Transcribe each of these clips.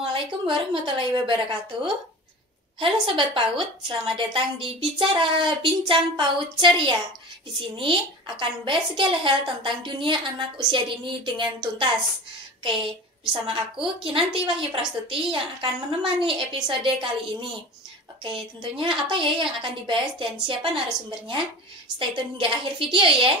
Assalamualaikum warahmatullahi wabarakatuh. Halo Sobat PAUD, selamat datang di Bicara Bincang PAUD Ceria. Di sini akan membahas segala hal tentang dunia anak usia dini dengan tuntas. Oke, bersama aku Kinanti Wahyu Prastuti yang akan menemani episode kali ini. Oke, tentunya apa ya yang akan dibahas dan siapa narasumbernya? Stay tune hingga akhir video ya.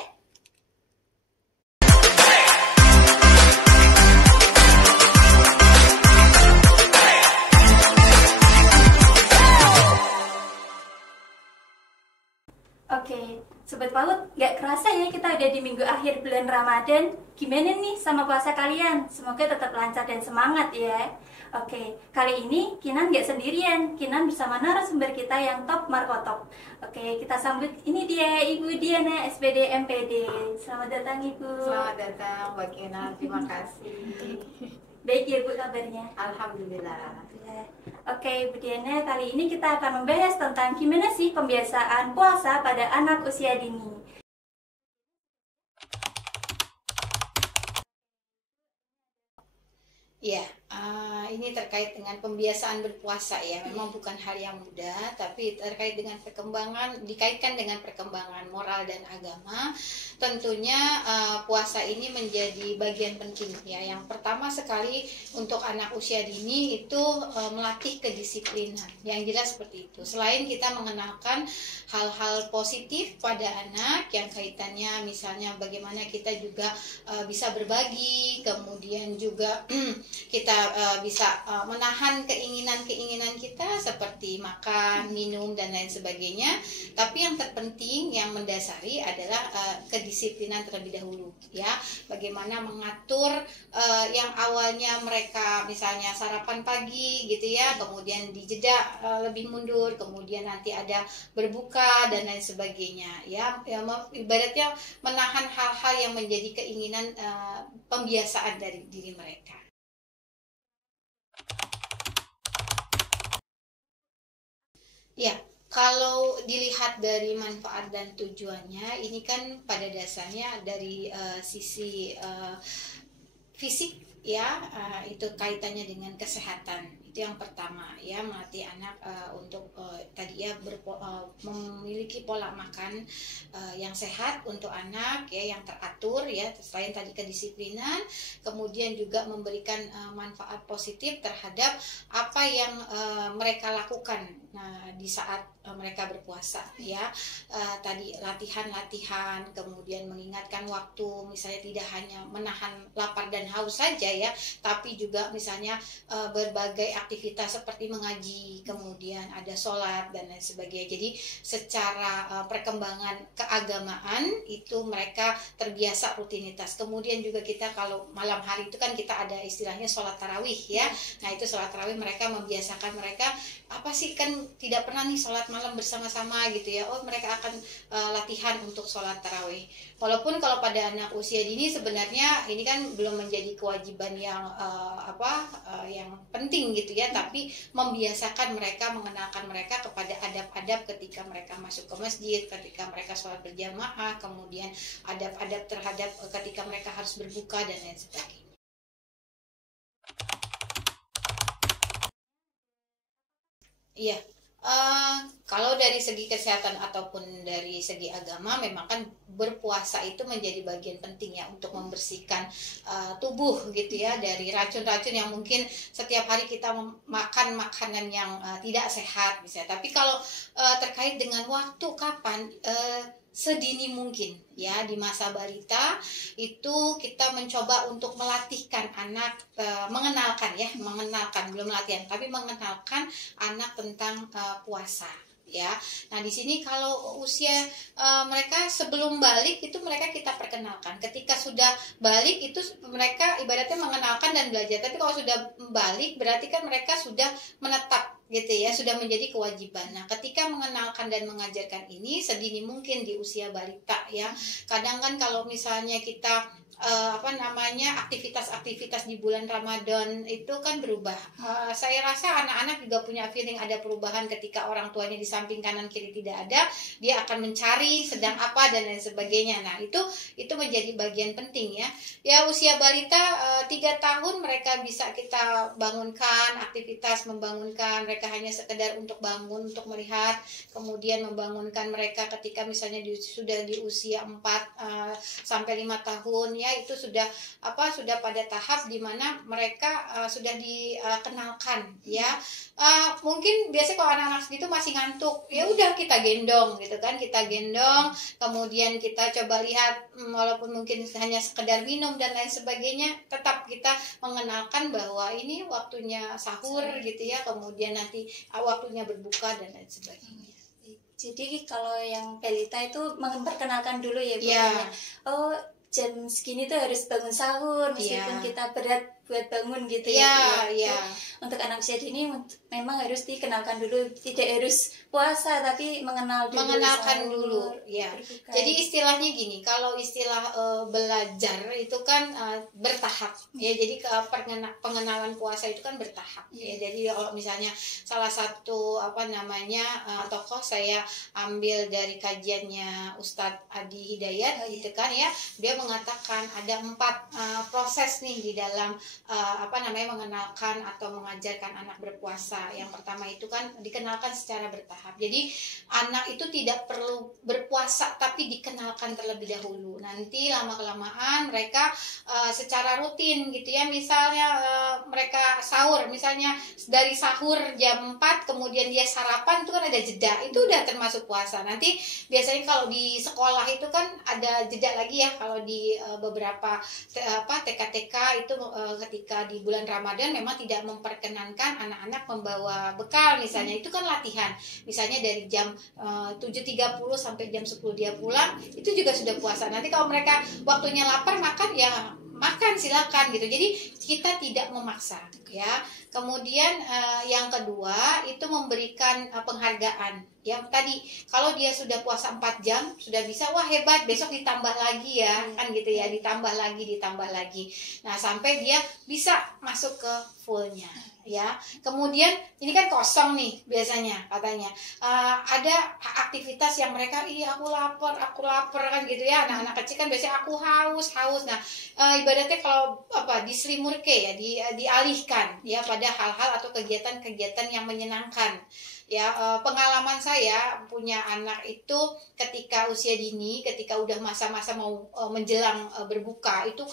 Oke, Sobat PAUD, gak kerasa ya kita udah di minggu akhir bulan Ramadan. Gimana nih sama puasa kalian? Semoga tetap lancar dan semangat ya. Oke, kali ini Kinan gak sendirian. Kinan bersama narasumber kita yang top markotop. Oke, kita sambut ini dia Ibu Diana SPD MPD. Selamat datang Ibu. Selamat datang Mbak Kinan, terima kasih. Baik ya Bu kabarnya? Alhamdulillah. Oke, Bu Diana, kali ini kita akan membahas tentang gimana sih pembiasaan puasa pada anak usia dini. Ya, ini terkait dengan pembiasaan berpuasa ya. Memang bukan hal yang mudah, tapi terkait dengan perkembangan, dikaitkan dengan perkembangan moral dan agama. Tentunya puasa ini menjadi bagian penting ya. Yang pertama sekali untuk anak usia dini itu melatih kedisiplinan. Yang jelas seperti itu. Selain kita mengenalkan hal-hal positif pada anak yang kaitannya misalnya bagaimana kita juga bisa berbagi, kemudian juga kita bisa menahan keinginan-keinginan kita seperti makan, minum dan lain sebagainya. Tapi yang terpenting, yang mendasari adalah kedisiplinan terlebih dahulu ya. Bagaimana mengatur yang awalnya mereka misalnya sarapan pagi gitu ya, kemudian dijeda lebih mundur, kemudian nanti ada berbuka dan lain sebagainya ya. Ibaratnya menahan hal-hal yang menjadi keinginan pembiasaan dari diri mereka. Ya, kalau dilihat dari manfaat dan tujuannya, ini kan pada dasarnya dari sisi fisik ya, itu kaitannya dengan kesehatan. Itu yang pertama ya, melatih anak untuk tadi ya memiliki pola makan yang sehat untuk anak ya, yang teratur ya, selain tadi kedisiplinan, kemudian juga memberikan manfaat positif terhadap apa yang mereka lakukan di saat mereka berpuasa ya. Tadi latihan-latihan, kemudian mengingatkan waktu, misalnya tidak hanya menahan lapar dan haus saja ya, tapi juga misalnya berbagai aktivitas seperti mengaji, kemudian ada sholat dan lain sebagainya. Jadi secara perkembangan keagamaan itu mereka terbiasa rutinitas. Kemudian juga kita kalau malam hari itu kan kita ada istilahnya sholat tarawih ya. Nah itu sholat tarawih mereka membiasakan mereka apa sih, kan tidak pernah nih sholat malam bersama-sama gitu ya. Oh, mereka akan latihan untuk sholat tarawih. Walaupun kalau pada anak usia dini sebenarnya ini kan belum menjadi kewajiban yang yang penting gitu ya, tapi membiasakan mereka, mengenalkan mereka kepada adab-adab ketika mereka masuk ke masjid, ketika mereka sholat berjamaah, kemudian adab-adab terhadap ketika mereka harus berbuka dan lain sebagainya. Iya. Kalau dari segi kesehatan ataupun dari segi agama, memang kan berpuasa itu menjadi bagian penting ya untuk membersihkan tubuh gitu ya dari racun-racun yang mungkin setiap hari kita makan makanan yang tidak sehat misalnya. Tapi kalau terkait dengan waktu kapan, sedini mungkin ya, di masa balita itu kita mencoba untuk melatihkan anak, mengenalkan belum latihan tapi mengenalkan anak tentang puasa ya. Nah di sini kalau usia mereka sebelum balik itu mereka kita perkenalkan. Ketika sudah balik itu mereka ibaratnya mengenalkan dan belajar. Tapi kalau sudah balik berarti kan mereka sudah menetap gitu ya, sudah menjadi kewajiban. Nah ketika mengenalkan dan mengajarkan ini sedini mungkin di usia balita ya. Kadang kan kalau misalnya kita aktivitas-aktivitas di bulan Ramadan itu kan berubah. Saya rasa anak-anak juga punya feeling ada perubahan ketika orang tuanya di samping kanan kiri tidak ada, dia akan mencari sedang apa dan lain sebagainya. Nah, itu menjadi bagian penting ya. Ya, usia balita 3 tahun mereka bisa kita bangunkan, aktivitas membangunkan mereka hanya sekedar untuk bangun, untuk melihat, kemudian membangunkan mereka ketika misalnya sudah di usia 4 sampai 5 tahun ya, itu sudah pada tahap di mana mereka sudah dikenalkan ya. Mungkin biasanya kalau anak-anak segitu masih ngantuk, ya udah kita gendong gitu kan, kemudian kita coba lihat, walaupun mungkin hanya sekedar minum dan lain sebagainya, tetap kita mengenalkan bahwa ini waktunya sahur gitu ya, kemudian nanti waktunya berbuka dan lain sebagainya. Jadi kalau yang balita itu memperkenalkan dulu ya Bu. Yeah. Oh, jam segini tuh harus bangun sahur meskipun kita berat buat bangun gitu ya. Untuk anak usia dini memang harus dikenalkan dulu, tidak harus puasa tapi mengenalkan dulu ya. Jadi istilahnya gini, kalau istilah belajar itu kan bertahap ya. Jadi pengenalan puasa itu kan bertahap ya. Jadi kalau misalnya salah satu tokoh saya ambil dari kajiannya Ustadz Adi Hidayat gitu kan ya, dia mengatakan ada 4 proses nih di dalam mengenalkan atau mengajarkan anak berpuasa. Yang pertama itu kan dikenalkan secara bertahap. Jadi anak itu tidak perlu berpuasa tapi dikenalkan terlebih dahulu. Nanti lama-kelamaan mereka secara rutin gitu ya. Misalnya mereka sahur, misalnya dari sahur jam 4 kemudian dia sarapan, itu kan ada jeda. Itu udah termasuk puasa. Nanti biasanya kalau di sekolah itu kan ada jeda lagi ya. Kalau di beberapa TK-TK itu ketika di bulan Ramadan memang tidak memperkenankan anak-anak membawa bekal misalnya, itu kan latihan. Misalnya dari jam 7.30 sampai jam 10 dia pulang, itu juga sudah puasa. Nanti kalau mereka waktunya lapar makan ya makan silakan gitu. Jadi kita tidak memaksa ya. Kemudian yang kedua itu memberikan penghargaan. Yang tadi kalau dia sudah puasa 4 jam sudah bisa, wah hebat, besok ditambah lagi ya, kan gitu ya, ditambah lagi. Nah, sampai dia bisa masuk ke fullnya ya. Kemudian ini kan kosong nih biasanya katanya. Ada aktivitas yang mereka, aku lapar kan gitu ya. Anak-anak kecil kan biasanya aku haus. Nah, ibaratnya kalau diselimurke ya, dialihkan ya pada hal-hal atau kegiatan-kegiatan yang menyenangkan. Ya, pengalaman saya punya anak itu ketika usia dini, ketika udah masa-masa mau menjelang berbuka, itu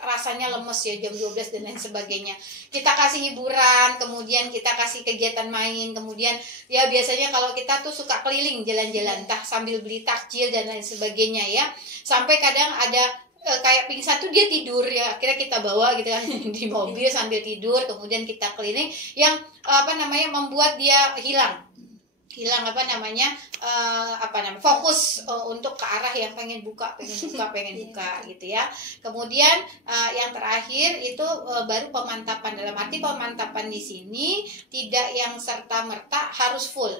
rasanya lemes ya, jam 12 dan lain sebagainya. Kita kasih hiburan, kemudian kita kasih kegiatan main, kemudian ya biasanya kalau kita tuh suka keliling jalan-jalan, entah sambil beli takjil dan lain sebagainya ya. Sampai kadang ada kayak pingsan tuh dia tidur ya, akhirnya kita bawa gitu kan di mobil sambil tidur, kemudian kita keliling yang membuat dia hilang fokus untuk ke arah yang pengen buka gitu ya. Kemudian yang terakhir itu baru pemantapan. Dalam arti pemantapan di sini tidak yang serta-merta harus full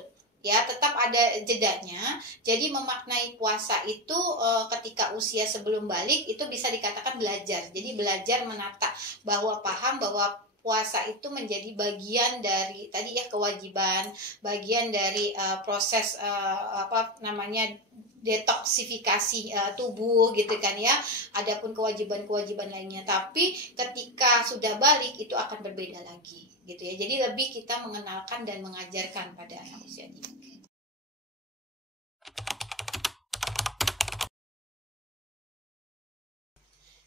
ya, tetap ada jedanya. Jadi memaknai puasa itu ketika usia sebelum balik itu bisa dikatakan belajar. Jadi belajar menata bahwa paham bahwa puasa itu menjadi bagian dari tadi ya, kewajiban, bagian dari proses detoksifikasi tubuh gitu kan ya. Adapun kewajiban-kewajiban lainnya, tapi ketika sudah balik itu akan berbeda lagi gitu ya. Jadi lebih kita mengenalkan dan mengajarkan pada anak usia dini.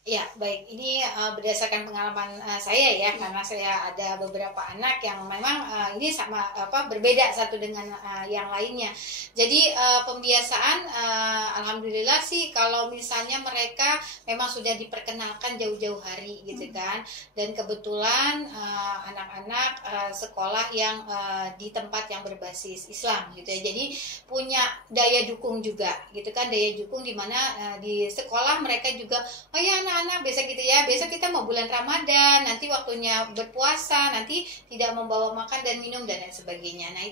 Ya, baik. Ini berdasarkan pengalaman saya ya, karena saya ada beberapa anak yang memang ini sama berbeda satu dengan yang lainnya. Jadi pembiasaan alhamdulillah sih kalau misalnya mereka memang sudah diperkenalkan jauh-jauh hari gitu kan. Dan kebetulan anak-anak sekolah yang di tempat yang berbasis Islam gitu ya. Jadi punya daya dukung juga gitu kan, daya dukung di mana di sekolah mereka juga, oh ya anak-anak besok gitu ya, besok kita mau bulan Ramadan, nanti waktunya berpuasa, nanti tidak membawa makan dan minum dan lain sebagainya. Nah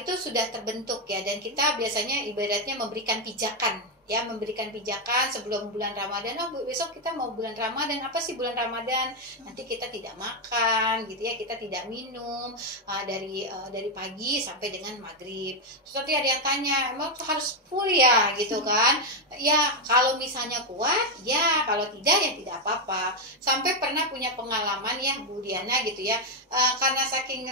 itu sudah terbentuk ya, dan kita biasanya ibaratnya memberikan pijakan ya, memberikan pijakan sebelum bulan Ramadan. Oh, besok kita mau bulan Ramadan, apa sih bulan Ramadan? Nanti kita tidak makan gitu ya, kita tidak minum dari pagi sampai dengan maghrib. Terus nanti ada yang tanya, emang harus full ya gitu kan? Ya kalau misalnya kuat ya, kalau tidak ya tidak apa-apa. Sampai pernah punya pengalaman ya Bu Diana gitu ya, karena saking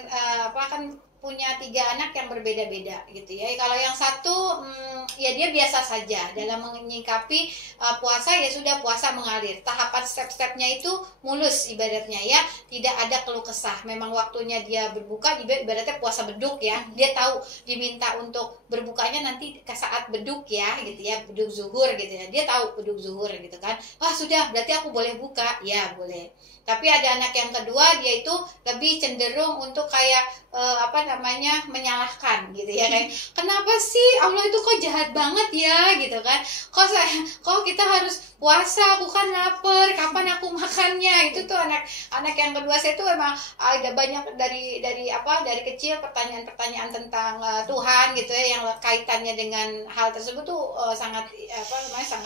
kan punya 3 anak yang berbeda-beda gitu ya. Kalau yang satu ya dia biasa saja dalam menyikapi puasa, ya sudah puasa mengalir. Tahapan step-stepnya itu mulus ibaratnya ya, tidak ada keluh kesah. Memang waktunya dia berbuka, ibaratnya puasa beduk ya. Dia tahu diminta untuk berbukanya nanti ke saat beduk ya gitu ya, beduk zuhur gitu ya. Dia tahu beduk zuhur gitu kan. Wah sudah, berarti aku boleh buka. Ya boleh. Tapi ada anak yang kedua, dia itu lebih cenderung untuk kayak menyalahkan gitu ya, kayak kenapa sih Allah itu kok jahat banget ya gitu kan, kok kita harus puasa, aku kan lapar, kapan aku makannya. Itu tuh anak yang kedua saya tuh emang ada banyak dari kecil pertanyaan-pertanyaan tentang Tuhan gitu ya, yang kaitannya dengan hal tersebut tuh sangat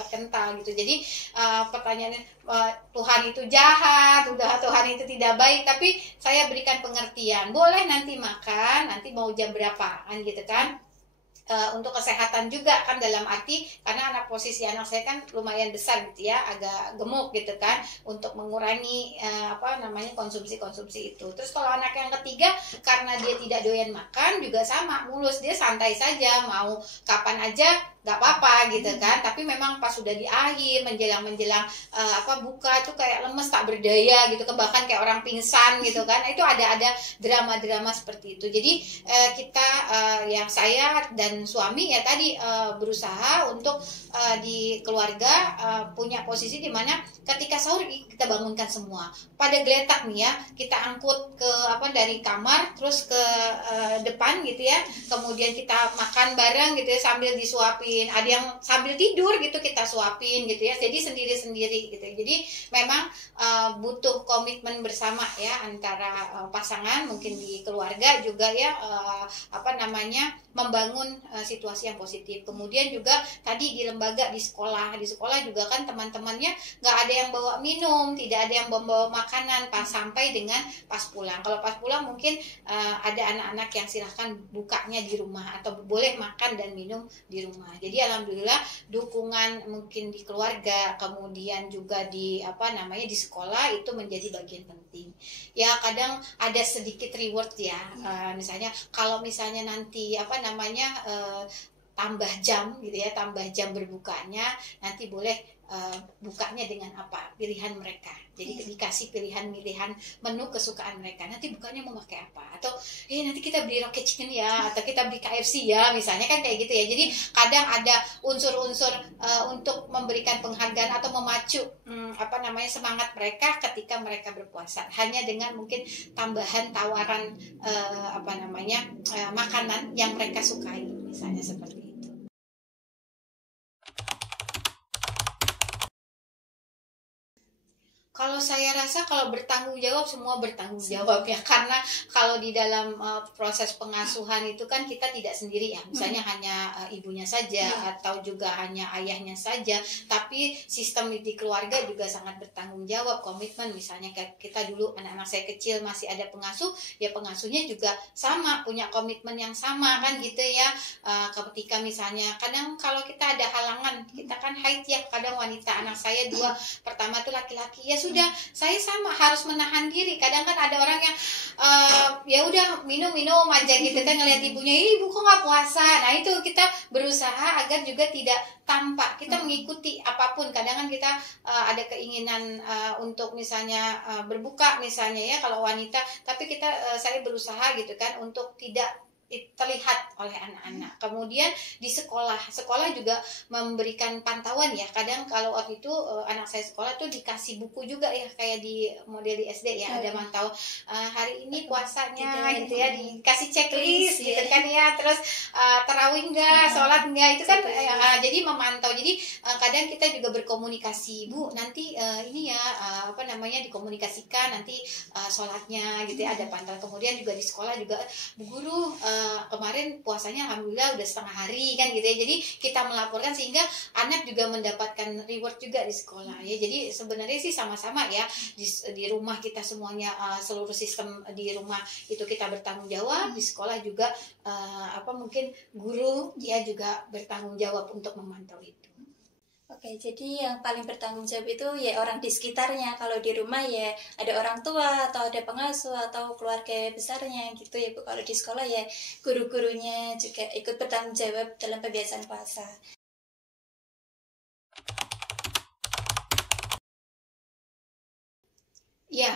kental gitu. Jadi pertanyaannya, Tuhan itu jahat, Tuhan itu tidak baik, tapi saya berikan pengertian, boleh nanti makan, nanti mau jam berapa kan gitu kan. Untuk kesehatan juga kan, dalam arti karena posisi anak saya kan lumayan besar gitu ya, agak gemuk gitu kan, untuk mengurangi konsumsi itu. Terus kalau anak yang ketiga, karena dia tidak doyan makan juga sama, mulus, dia santai saja, mau kapan aja nggak apa-apa gitu kan. Tapi memang pas sudah di akhir menjelang buka tuh kayak lemes, tak berdaya gitu, bahkan kayak orang pingsan gitu kan. Itu ada drama-drama seperti itu. Jadi saya dan suami ya tadi berusaha untuk di keluarga punya posisi di mana ketika sahur kita bangunkan semua pada geletak nih ya, kita angkut dari kamar terus ke depan gitu ya, kemudian kita makan bareng gitu ya sambil disuapin, ada yang sambil tidur gitu kita suapin gitu ya, jadi sendiri-sendiri gitu. Jadi memang butuh komitmen bersama ya antara pasangan, mungkin di keluarga juga ya, membangun situasi yang positif. Kemudian juga tadi di lembaga, di sekolah juga kan teman-temannya nggak ada yang bawa minum, tidak ada yang membawa makanan sampai dengan pas pulang. Kalau pas pulang mungkin ada anak-anak yang silahkan bukanya di rumah atau boleh makan dan minum di rumah. Jadi alhamdulillah dukungan mungkin di keluarga, kemudian juga di di sekolah itu menjadi bagian penting. Ya kadang ada sedikit reward ya, misalnya kalau misalnya nanti tambah jam gitu ya, tambah jam berbukanya, nanti boleh bukanya dengan apa, pilihan mereka. Jadi dikasih pilihan menu kesukaan mereka, nanti bukanya mau pakai apa, atau nanti kita beli rocket chicken ya, atau kita beli KFC ya, misalnya kan kayak gitu ya. Jadi kadang ada unsur-unsur untuk memberikan penghargaan atau memacu semangat mereka ketika mereka berpuasa, hanya dengan mungkin tambahan tawaran makanan yang mereka sukai, misalnya seperti itu. Kalau saya rasa kalau bertanggung jawab, semua bertanggung jawab ya, karena kalau di dalam proses pengasuhan itu kan kita tidak sendiri ya, misalnya hanya ibunya saja atau juga hanya ayahnya saja, tapi sistem di keluarga juga sangat bertanggung jawab, komitmen. Misalnya kita dulu anak-anak saya kecil masih ada pengasuh, ya pengasuhnya juga sama, punya komitmen yang sama kan gitu ya. Ketika misalnya kadang kalau kita ada halangan, kita kan haid ya, kadang wanita, anak saya 2, pertama tuh laki-laki, ya sudah, saya sama harus menahan diri. Kadang kan ada orang yang ya udah minum aja gitu kan, ngeliat ibunya, ibu kok nggak puasa. Nah itu kita berusaha agar juga tidak tampak kita mengikuti apapun. Kadang kan kita ada keinginan untuk misalnya berbuka misalnya ya kalau wanita, tapi saya berusaha gitu kan untuk tidak terlihat oleh anak-anak. Kemudian di sekolah juga memberikan pantauan ya. Kadang kalau waktu itu anak saya sekolah tuh dikasih buku juga ya, kayak di model di SD ya, ada mantau hari ini puasanya gitu ya, dikasih checklist gitu kan ya, terus tarawih enggak, sholat enggak, itu kan jadi memantau. Jadi kadang kita juga berkomunikasi, Bu nanti ini ya dikomunikasikan nanti sholatnya gitu ya, ada pantau. Kemudian juga di sekolah juga, Bu guru kemarin puasanya alhamdulillah udah setengah hari kan gitu ya. Jadi kita melaporkan sehingga anak juga mendapatkan reward juga di sekolah ya. Jadi sebenarnya sih sama-sama ya, di rumah kita semuanya, seluruh sistem di rumah itu kita bertanggung jawab, di sekolah juga mungkin guru ya juga bertanggung jawab untuk memantau itu. Oke, jadi yang paling bertanggung jawab itu ya orang di sekitarnya. Kalau di rumah ya ada orang tua atau ada pengasuh atau keluarga besarnya gitu ya Bu. Kalau di sekolah ya guru-gurunya juga ikut bertanggung jawab dalam pembiasaan puasa. Ya,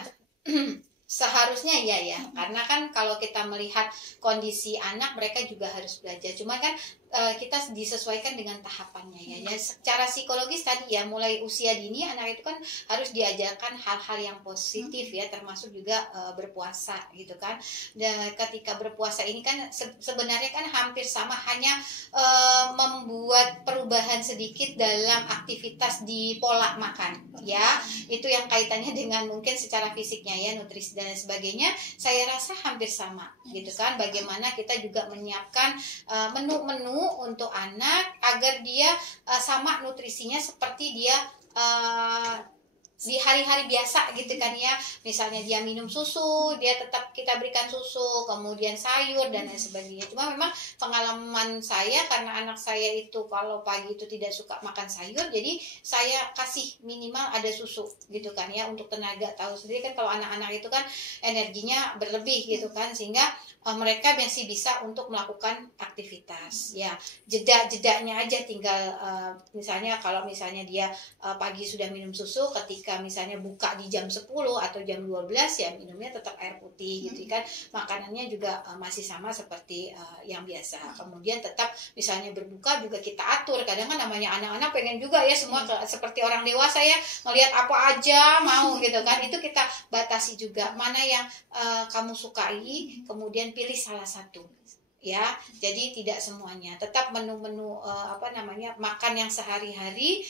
seharusnya ya, karena kan kalau kita melihat kondisi anak, mereka juga harus belajar. Cuma kan kita disesuaikan dengan tahapannya ya. Ya, secara psikologis tadi ya, mulai usia dini anak itu kan harus diajarkan hal-hal yang positif ya, termasuk juga berpuasa gitu kan. Dan ketika berpuasa ini kan sebenarnya kan hampir sama, hanya membuat perubahan sedikit dalam aktivitas di pola makan ya. Itu yang kaitannya dengan mungkin secara fisiknya ya, nutrisi dan sebagainya, saya rasa hampir sama gitu kan. Bagaimana kita juga menyiapkan menu-menu untuk anak agar dia sama nutrisinya seperti dia di hari-hari biasa gitu kan ya. Misalnya dia minum susu, dia tetap kita berikan susu, kemudian sayur dan lain sebagainya. Cuma memang pengalaman saya, karena anak saya itu kalau pagi itu tidak suka makan sayur, jadi saya kasih minimal ada susu gitu kan ya, untuk tenaga. Tahu sendiri kan kalau anak-anak itu kan energinya berlebih gitu kan, sehingga mereka masih bisa untuk melakukan aktivitas ya. Jeda-jedanya aja tinggal misalnya kalau misalnya dia pagi sudah minum susu, ketika misalnya buka di jam 10 atau jam 12 ya minumnya tetap air putih gitu kan. Makanannya juga masih sama seperti yang biasa. Kemudian tetap misalnya berbuka juga kita atur. Kadang kan namanya anak-anak pengen juga ya semua seperti orang dewasa ya, melihat apa aja mau gitu kan. Itu kita batasi juga, mana yang kamu sukai, kemudian pilih salah satu ya. Jadi tidak semuanya, tetap menu-menu makan yang sehari-hari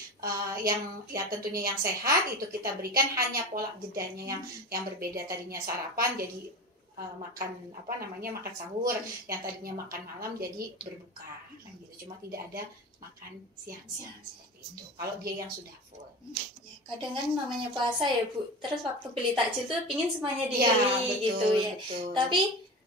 yang ya tentunya yang sehat itu kita berikan, hanya pola jedanya yang berbeda. Tadinya sarapan jadi makan makan sahur, yang tadinya makan malam jadi berbuka kan gitu. Cuma tidak ada makan siang seperti itu kalau dia yang sudah full. Kadang kan namanya puasa ya Bu, terus waktu beli takjil tuh pingin semuanya dibeli ya, gitu ya. Betul. Tapi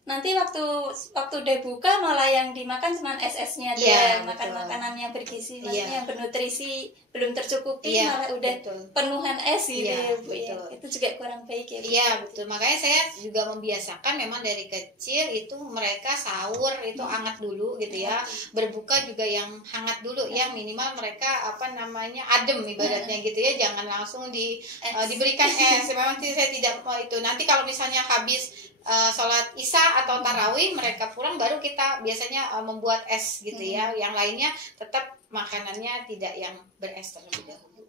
nanti waktu udah buka malah yang dimakan cuma es-esnya deh, ya, makan makanan yang bergizi, maksudnya yang bernutrisi belum tercukupi, ya, malah udah penuhan es gitu ya Bu ya. Itu juga kurang baik ya Bu. Iya betul, makanya saya juga membiasakan memang dari kecil itu mereka sahur itu hangat dulu gitu ya, berbuka juga yang hangat dulu ya, minimal mereka adem ibaratnya gitu ya, jangan langsung diberikan es. Memang saya tidak mau itu. Nanti kalau misalnya habis sholat isya atau tarawih mereka pulang, baru kita biasanya membuat es gitu ya. Yang lainnya tetap makanannya tidak yang beres terlebih dahulu.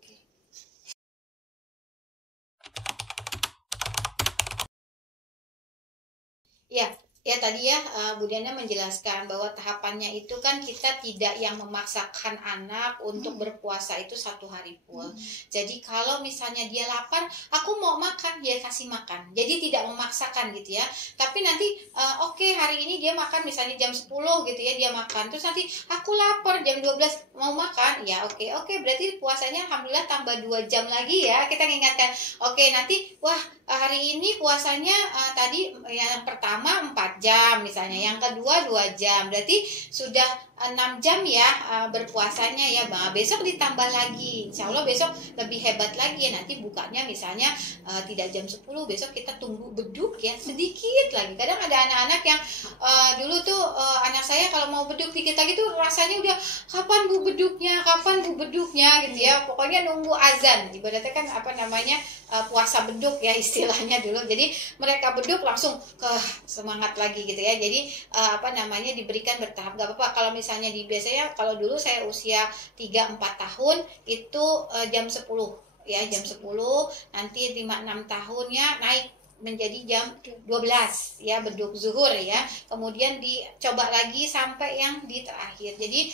Ya tadi ya Bu Diana menjelaskan bahwa tahapannya itu kan kita tidak yang memaksakan anak untuk berpuasa itu 1 hari full. Jadi kalau misalnya dia lapar, aku mau makan, ya kasih makan. Jadi tidak memaksakan gitu ya. Tapi nanti oke, hari ini dia makan misalnya jam 10 gitu ya, dia makan. Terus nanti aku lapar jam 12 mau makan. Ya oke, berarti puasanya alhamdulillah tambah 2 jam lagi ya. Kita ingatkan, oke nanti hari ini puasanya tadi yang pertama 4 jam misalnya, yang kedua 2 jam, berarti sudah 6 jam ya berpuasanya ya. Besok ditambah lagi, insya Allah besok lebih hebat lagi ya. Nanti bukanya misalnya tidak jam 10, besok kita tunggu beduk ya sedikit lagi. Kadang ada anak-anak yang dulu tuh anak saya kalau mau beduk dikit lagi tuh rasanya udah kapan bu beduknya gitu ya. Pokoknya nunggu azan, ibaratnya kan puasa beduk ya istilahnya dulu. Jadi mereka beduk langsung semangat lagi gitu ya. Jadi diberikan bertahap, gak apa-apa kalau misalnya biasanya kalau dulu saya usia 3-4 tahun itu jam 10 ya, jam 10, nanti 5-6 tahunnya naik menjadi jam 12 ya, beduk zuhur ya. Kemudian dicoba lagi sampai yang di terakhir. Jadi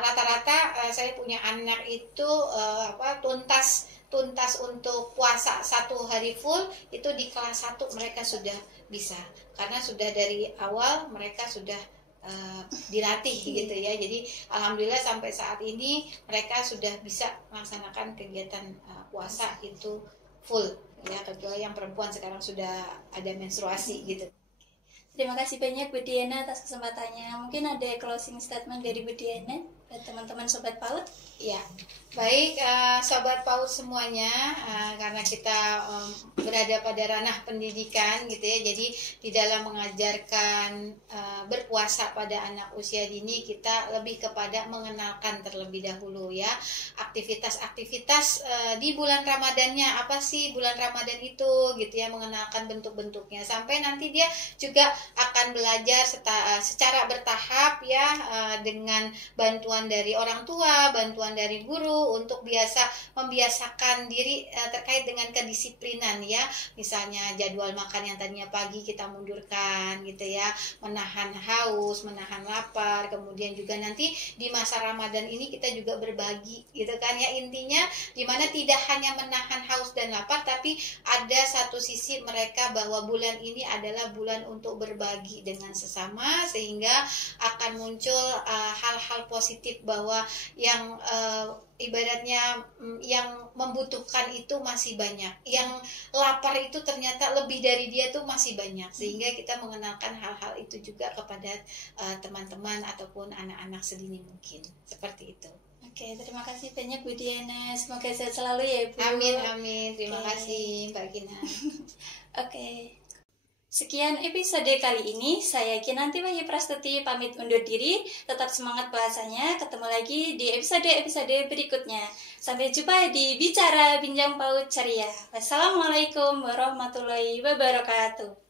rata-rata saya punya anak itu tuntas tuntas untuk puasa 1 hari full, itu di kelas 1 mereka sudah bisa, karena sudah dari awal mereka sudah dilatih gitu ya. Jadi alhamdulillah sampai saat ini mereka sudah bisa melaksanakan kegiatan puasa itu full ya, kecuali yang perempuan sekarang sudah ada menstruasi gitu. Terima kasih banyak Bu Diana atas kesempatannya. Mungkin ada closing statement dari Bu Diana buat teman-teman Sobat PAUD? Ya, baik Sobat PAUD semuanya, karena kita berada pada ranah pendidikan gitu ya, jadi di dalam mengajarkan berpuasa pada anak usia dini, kita lebih kepada mengenalkan terlebih dahulu ya aktivitas-aktivitas di bulan Ramadannya, apa sih bulan Ramadan itu gitu ya, mengenalkan bentuk-bentuknya, sampai nanti dia juga akan belajar secara bertahap ya, dengan bantuan dari orang tua, bantuan dari guru, untuk membiasakan diri terkait dengan kedisiplinan ya. Misalnya jadwal makan yang tadinya pagi kita mundurkan gitu ya, menahan haus, menahan lapar. Kemudian juga nanti di masa Ramadan ini kita juga berbagi gitu kan ya, intinya dimana tidak hanya menahan haus dan lapar, tapi ada satu sisi mereka bahwa bulan ini adalah bulan untuk berbagi dengan sesama, sehingga akan muncul hal-hal positif bahwa yang ibaratnya yang membutuhkan itu masih banyak, yang lapar itu ternyata lebih dari dia tuh masih banyak, sehingga kita mengenalkan hal-hal itu juga kepada teman-teman ataupun anak-anak sedini mungkin, seperti itu. Oke, terima kasih banyak Bu Diana, semoga sehat selalu ya Bu. Amin, amin, terima kasih Mbak Gina. Oke. Sekian episode kali ini, saya Kinanti Wahyu Prastuti pamit undur diri. Tetap semangat bahasanya, ketemu lagi di episode-episode berikutnya. Sampai jumpa di Bicara Bincang PAUD Ceria. Wassalamualaikum warahmatullahi wabarakatuh.